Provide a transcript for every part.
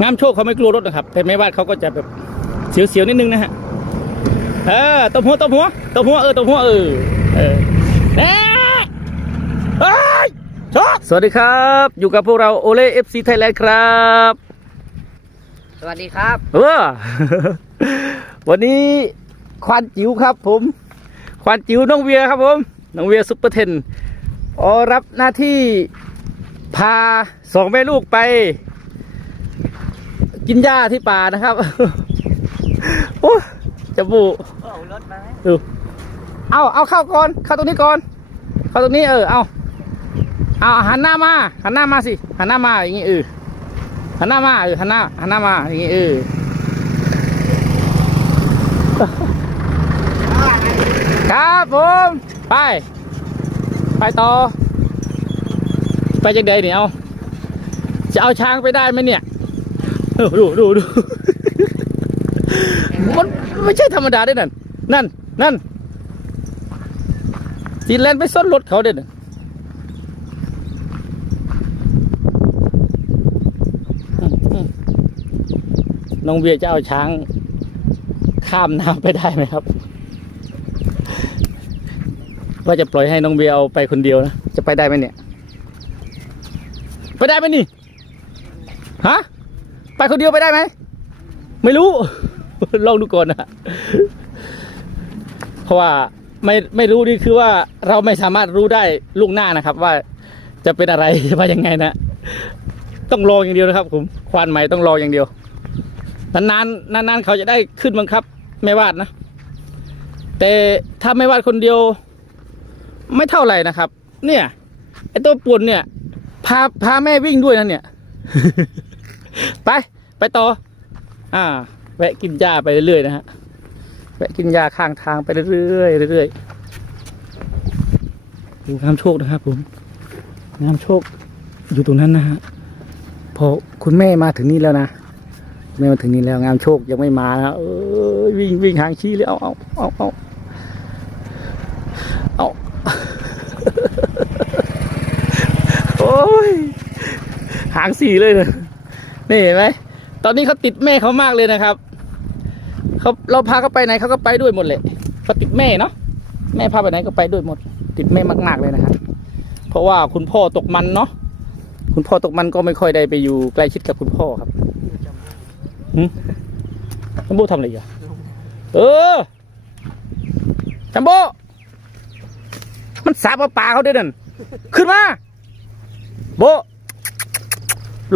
งามโชคเขาไม่กลัวรถนะครับ แต่แม่วาดเขาก็จะแบบเสียวๆนิดนึงนะฮะเออตบหัวตบหัวตบหัวเออตบหัวเออเออแน่เฮ้ยชอบสวัสดีครับ อยู่กับพวกเราโอเล่เอฟซีไทยแลนด์ครับ สวัสดีครับเออวันนี้ควานจิ๋วครับ ผมควานจิ๋วน้องเวียครับผมน้องเวียซุปเปอร์เทนออรับหน้าที่พาสองแม่ลูกไป กินหญ้าที่ป่านะครับ โอ้ยจะบูเอารถมาดูเอาเอาเข้าก่อนเข้าตรงนี้ก่อน เข้าตรงนี้เออเอาเอาหันหน้ามาหันหน้ามาสิหันหน้ามาอย่างงี้เออหันหน้ามาเออหันหน้าหันหน้ามาอย่างงี้เออครับผมไป ไปต่อ ไปจังใดเนี่ยเอาจะเอาช้างไปได้ไหมเนี่ย ดูดูดูมันไม่ใช่ธรรมดาด้วยนั่น นั่น นั่นสีแลนไปซ่อนรถเขาเด่นน้องเบียร์จะเอาช้าง ข้ามน้ำไปได้ไหมครับ ว่าจะปล่อยให้น้องเบียร์เอาไปคนเดียวนะ จะไปได้ไหมเนี่ย ไปได้ไหมนี่ ฮะ ไปคนเดียวไปได้ไหม ไม่รู้ ลองดูก่อนนะเพราะว่าไม่ไม่รู้นี่คือว่าเราไม่สามารถรู้ได้ล่วงหน้านะครับ ว่าจะเป็นอะไรว่ายังไงนะต้องรออย่างเดียวนะครับ ผมควานใหม่ต้องรออย่างเดียวนานๆนานๆเขาจะได้ขึ้นบังคับแม่วาดนะ แต่ถ้าแม่วาดคนเดียว ไม่เท่าไหร่นะครับ เนี่ยไอตัวป่วนเนี่ย พาพาแม่วิ่งด้วยนะเนี่ย ไป ไปต่อ อ่า แวะกินหญ้าไปเรื่อยๆนะฮะ แวะกินหญ้าข้างทางไปเรื่อยๆเรื่อยๆดูน้ำโชคนะครับผม น้ำโชคอยู่ตรงนั้นนะฮะ พอคุณแม่มาถึงนี่แล้วนะแม่มาถึงนี่แล้วงามโชคยังไม่มานะเออวิ่งวิ่งหางชี้เลยเอาเอาเอาเอาเอาโอ้ยหางสีเลยนะ นี่เห็นไหมตอนนี้เขาติดแม่เขามากเลยนะครับเขาเราพาเขาไปไหนเขาก็ไปด้วยหมดเลยเขาติดแม่เนาะแม่พาไปไหนก็ไปด้วยหมด ติดแม่มากๆเลยนะครับเพราะว่าคุณพ่อตกมันเนาะคุณพ่อตกมันก็ไม่ค่อยได้ไปอยู่ใกล้ชิดกับคุณพ่อครับหืมจัมโบ้ทำอะไรอยู่เออจัมโบ้มันสาบปลาเขาด้วยนั่นขึ้นมาโบ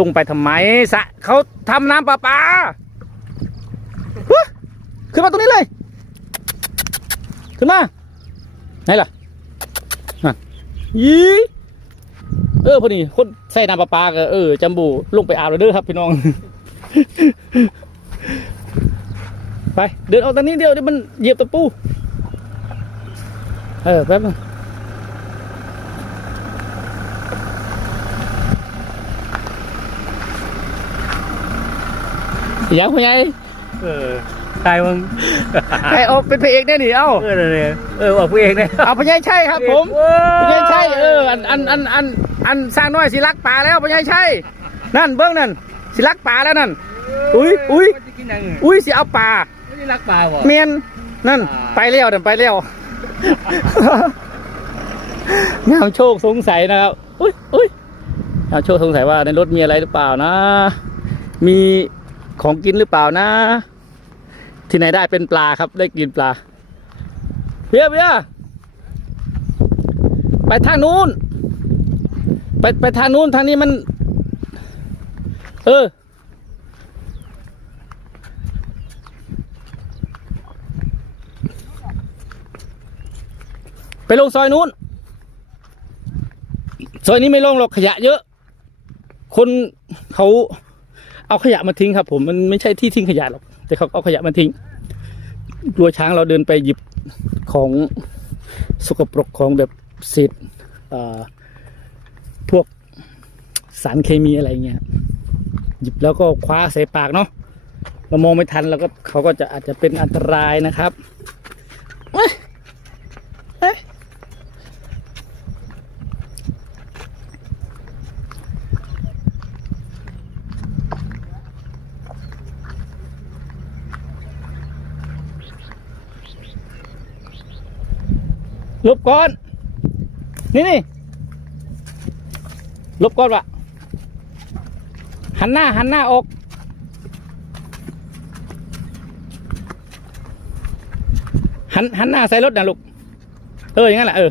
ลงไปทำไมสะเขาทำน้ำประปาขึ้นมาตรงนี้เลย ขึ้นมา ไหนล่ะนั่นยี่เออพอดีคนใส่น้ำประปาก็เออจัมบูลงไปอาบแล้วเด้อครับพี่น้อง ไป เดินออกตอนนี้เดียวเดี๋ยวมันเหยียบตะปู เออแป๊บนึง ยังพ่อใหญ่เออตายมึงใครเอาเป็นพระเอกได้หนิเอ้าเออเนี่ยเออบอกผู้เองเนี่ยเอาพ่อใหญ่ใช่ครับ ผมโอ้พ่อใหญ่ใช่เอออันอันอันอันอันสร้างน้อยสิรักป่าแล้วพ่อใหญ่ใช่นั่นเบิ้งนั่นสิรักป่าแล้วนั่นอุ๊ยอุ๊ยมันจะกินยังไงอุ้ยสิเอาป่าไม่ได้รักปลาบ่เมียนนั่นอ่าไปเลี้ยวเดี๋ยวไปเลี้ยวงามโชคสงสัยนะครับอุ้ยอุ้ยงามโชคสงสัยว่าในรถมีอะไรหรือเปล่านะ มี ของกินหรือเปล่านะ ที่ไหนได้เป็นปลาครับ ได้กินปลาเพียเพียไปทางนู้น ไปไปทางนู้นทางนี้มัน เออไปลงซอยนู้น ซอยนี้ไม่ลงหรอกขยะเยอะ คนเขา เอาขยะมาทิ้งครับ ผมมันไม่ใช่ที่ทิ้งขยะหรอกแต่เขาเอาขยะมาทิ้งกลัวช้างเราเดินไปหยิบของสกปรกของแบบเศษพวกสารเคมีอะไรเงี้ยหยิบแล้วก็คว้าใส่ปากเนาะเรามองไม่ทันแล้วก็เขาก็จะอาจจะเป็นอันตรายนะครับเอ้ยเอ้ย ห ลบก่อน นี่นี่ลบก่อนวะหันหน้าหันหน้าออก หันหันหน้าใส่รถนะลูก เอออย่างนั้นแหละเออ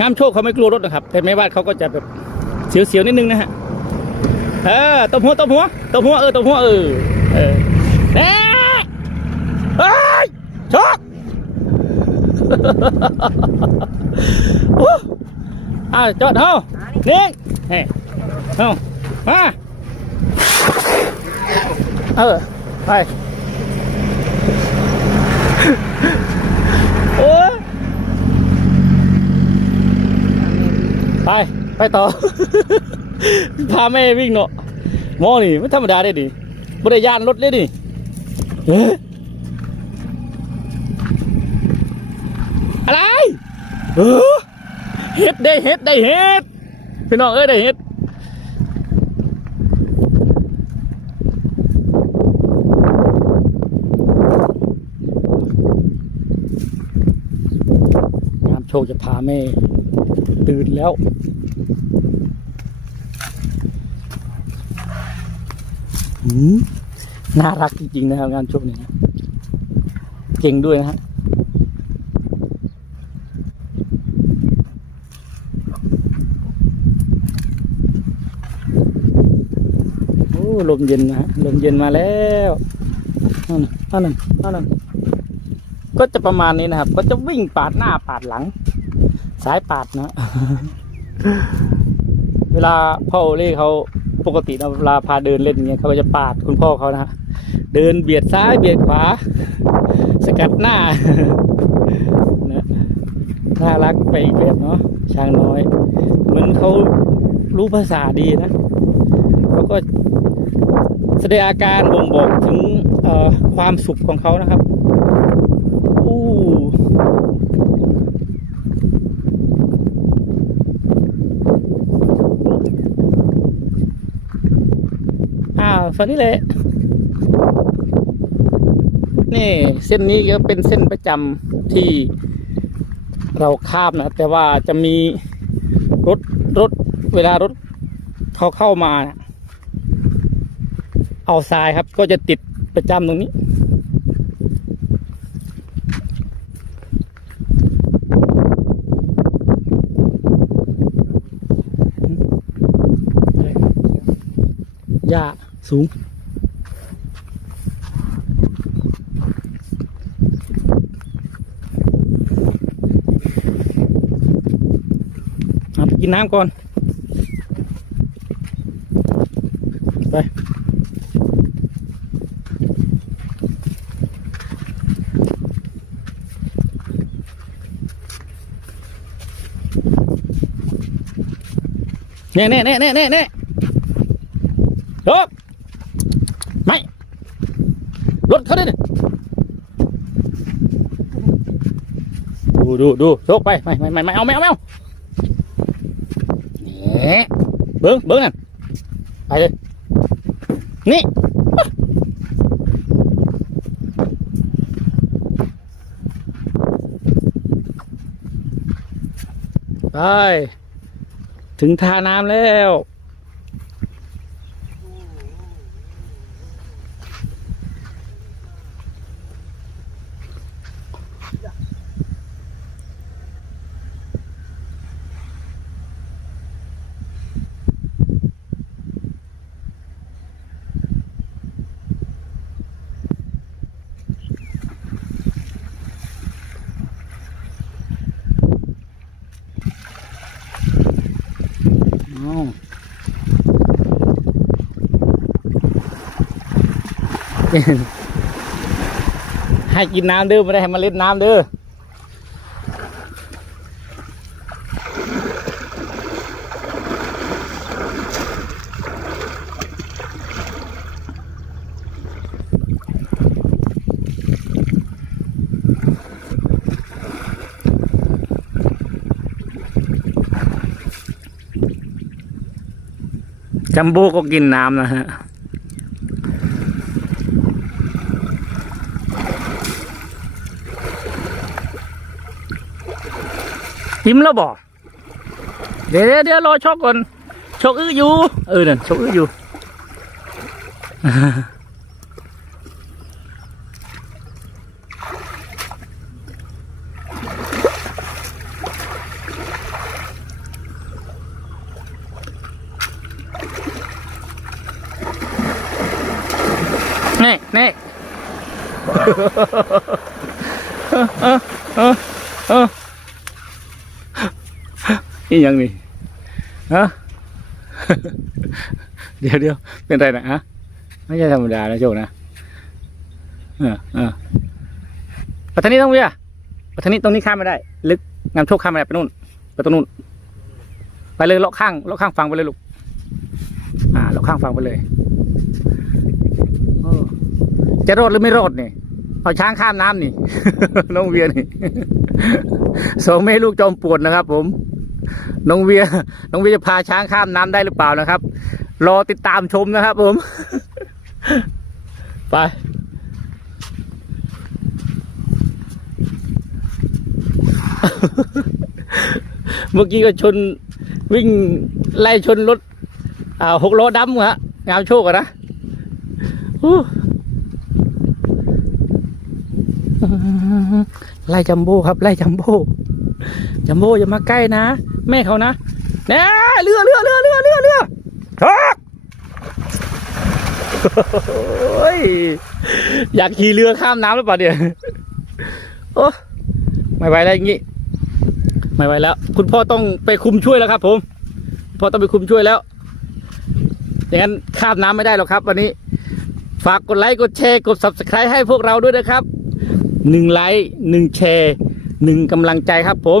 งามโชคเขาไม่กลัวรถนะครับ แต่แม่บ้านเขาก็จะแบบเสียวๆนิดนึงนะฮะ เออตบหัวตบหัวตบหัวเออตบหัวเออ เออเน่เฮ้ยโชคโอ้อ่าจอดเฮานิ่งเฮ้ยเฮามาเออไปโอ้ยไป ไปต่อ พาแม่วิ่งเนาะมอนี่ไม่ธรรมดาได้ดิ บริยานรถเลยดิเอ๊ะอะไรเฮ็ดได้เฮ็ดได้เฮ็ดพี่น้องเอ้ยได้เฮ็ดยามโชคจะพาแม่ตื่นแล้ว หืม น่ารักจริงๆนะครับงานโชคนี้นะเก่งด้วยนะฮะโอ้ลมเย็นนะฮะลมเย็นมาแล้วนั่นนั่นนั่นนั่นก็จะประมาณนี้นะครับ ก็จะวิ่งปาดหน้าปาดหลัง สายปาดนะ เวลาพ่อโอเล่เขา ปกติเวลาพาเดินเล่นอย่างเงี้ยเขาก็จะปาดคุณพ่อเขานะฮะเดินเบียดซ้ายเบียดขวา สกัดหน้านะน่ารักไปอีกแบบเนาะช้างน้อย เหมือนเขารู้ภาษาดีนะเขาก็แสดงอาการบ่งบอกถึงความสุขของเขานะครับอู้ อ้าว ฝั่งนี้เลยนี่เส้นนี้ก็เป็นเส้นประจำที่เราข้ามนะ แต่ว่าจะมีรถรถเวลารถเขาเข้ามา เอาทรายครับ ก็จะติดประจำตรงนี้ หญ้าสูงเอาไปกินน้ำก่อน ไป เน่เน่เน่เน่เน่เน่โยกไม่ รถเขาด้วยดิดูดูดูโชกไปไม่ไม่ไม่ไม่เอาไม่เอาไม่เอาเนี่ยเบิ้งเบิ้งนั่นไปเลยนี่ไปถึงท่าน้ำแล้ว ให้กินน้ำเด้อไม่ได้ให้มาเล่นน้ำเด้อจัมโบ้ก็กินน้ำนะฮะ จิ้มแล้วบอกเดี๋ยวเดี๋ยวเดี๋ยวรอชกก่อนชกอื้ออยู่เออนั่นชกอื้ออยู่นี่นี่เออเออเออเออ นี่ยังนี่ฮะเดี๋ยวเดี๋ยวเป็นไรนะฮะไม่ใช่ธรรมดานะโจกนะเออเออปัทานี้ต้องเวียปัทานี้ตรงนี้ข้ามไม่ได้ ลึกงามโชคข้ามไม่ได้ไปนู่นไปตรงนู่นไปเลยเลาะข้างเลาะข้างฝั่งไปเลยลูกอ่าเลาะข้างฝั่งไปเลยจะรอดหรือไม่รอดนี่เอาช้างข้ามน้ำนี่ น้องเวียนี่สองแม่ลูกจอมปวดนะครับผม น้องเวียน้องเวียจะพาช้างข้ามน้ำได้หรือเปล่านะครับ รอติดตามชมนะครับผม ไป เมื่อกี้ก็ชนวิ่งไล่ชนรถอ่าหกล้อดำฮะงามโชคอะนะไล่จัมโบ้ครับไล่จัมโบ้จัมโบ้อย่ามาใกล้นะ แม่เขานะเนี่ยเรือเรือเรือเรือเรือเรือทักอ้ยอยากขี่เรือข้ามน้ำหรือเปล่าเนี่ยโอ้ไม่ไหวแล้วอย่างงี้ ไม่ไหวแล้ว คุณพ่อต้องไปคุมช่วยแล้วครับ ผมพ่อต้องไปคุมช่วยแล้วอย่างนั้นข้ามน้ำไม่ได้หรอกครับ วันนี้ ฝากกดไลค์กดแชร์กด subscribe ให้พวกเราด้วยนะครับหนึ่งไลค์หนึ่งแชร์หนึ่งกำลังใจครับผม